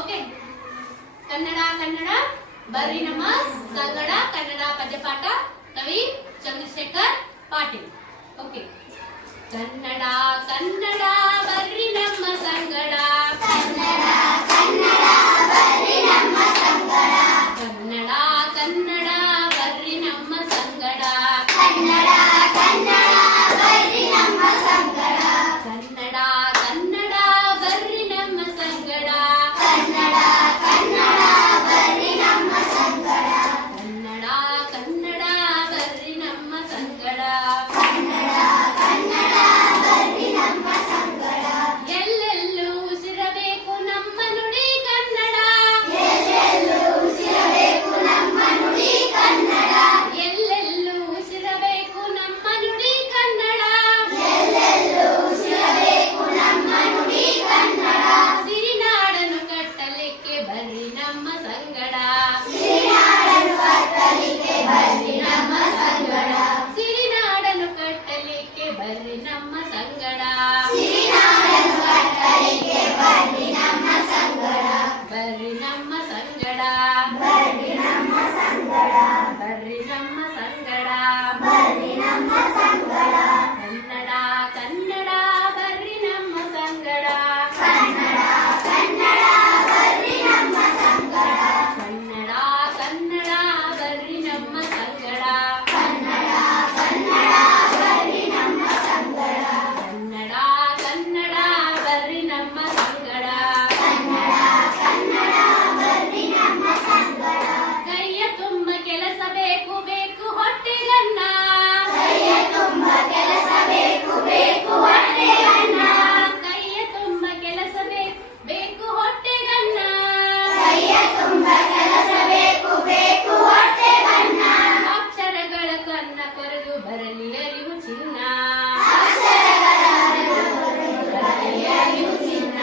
okay Kannada Kannada బర్రీ నమాజ్ కన్నడ కన్నడ పద్యపాట కవి Chandrasekhar Patil okay Kannada Kannada బర్రీ నమ్మ ಮರ ಕರ್ಣ ಕರೆದು ಬರಲಿ ಅರಿವು ಚಿನ್ನ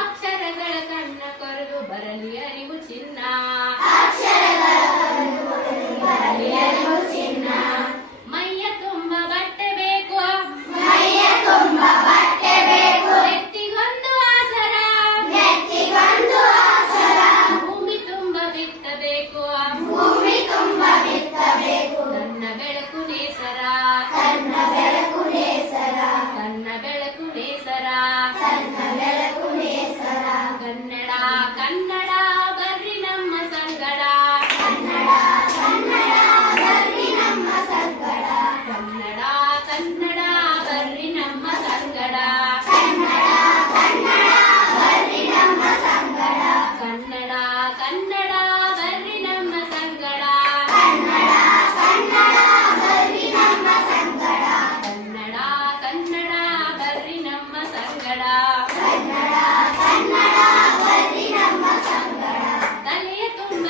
ಅಕ್ಷರಗಳ ಕಣ್ಣ ಕರೆದು ಬರಲಿ ಅರಿವು ಚಿನ್ನ కన్నడ కన్నడ బర్రి నమ్మ సంగడ కన్నడ కన్నడ